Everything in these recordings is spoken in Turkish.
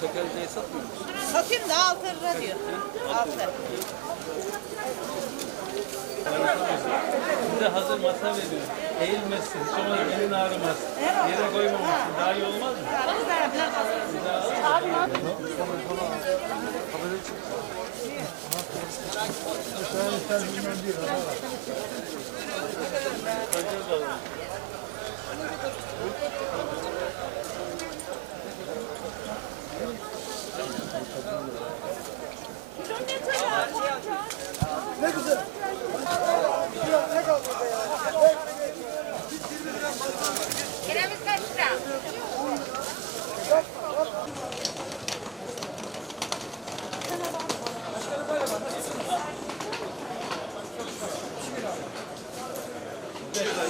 Şekerciyi satmıyor musun? Satayım da altı lira diyor. Altı. Size hazır masa veriyor. Eğilmezsin, sonra elin ağrımaz. Yere koymamışsın. Daha iyi olmaz mı? Keremiz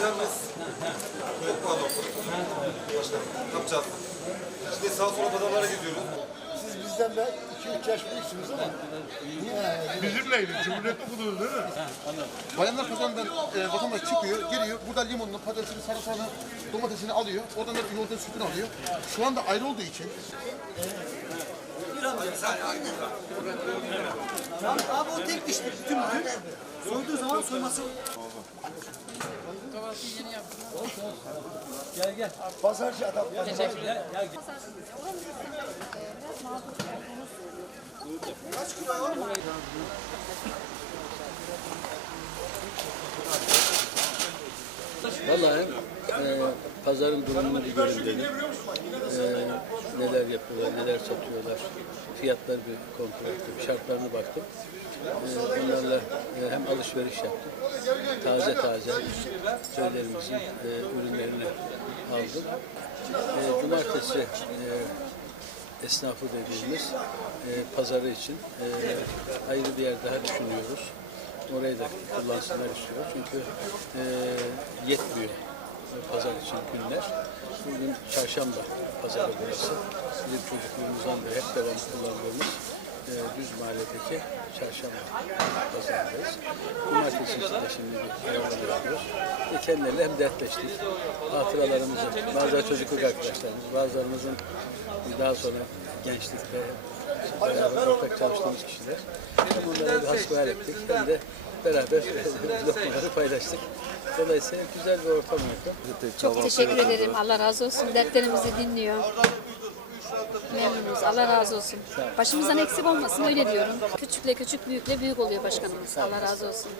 Yalnız çok pahalı. Başkanım yapacağız? Şimdi sağa sola pazarlara gidiyoruz. Siz bizden de 2-3 yaş büyüksünüz ama. Bizimleydi. Cumhuriyet okudunuz değil mi? Bayanlar pazarından e, vatandaş çıkıyor, geliyor. Burada limonunu, patatesini, sarımsağını, domatesini alıyor. Oradan da yoğurdun sütünü alıyor. Şu anda ayrı olduğu için Abi o tek dişli bütün bütün. Soyduğu zaman soyması Gel gel. Pazarcı adam. Gel, gel, Vallahi e, pazarın durumunu bir görün. E, neler yapıyorlar, neler satıyorlar. Fiyatları bir kontrol ettim, şartlarına baktım. E, onlarla e, hem alışveriş yaptım. Taze taze köylerimizin e, ürünlerini aldım. E, cumartesi e, esnafı dediğimiz e, pazarı için e, ayrı bir yer daha düşünüyoruz. Orayı da kullansınlar istiyoruz. Çünkü e, yetmiyor pazar için günler. Bugün çarşamba pazarı burası. Bizim çocukluğumuzdan beri hep devamlı kullandığımız e, Düz Mahalle'deki çarşamba pazarındayız. Yapıyoruz. Ve kendileriyle hem dertleştik. Hatıralarımızı, bazıları çocukluk arkadaşlarımız, bazılarımızın daha sonra gençlikte beraber ortak çalıştığımız kişiler. Hem onlara bir hasbihal ettik hem de beraber lokmaları paylaştık. Dolayısıyla güzel bir ortam oldu. Çok teşekkür ederim. Allah razı olsun. Dertlerimizi dinliyor. Memnunuz. Allah razı olsun. Başımızdan eksik olmasın öyle diyorum. Küçükle küçük, büyükle büyük oluyor başkanımız. Allah razı olsun.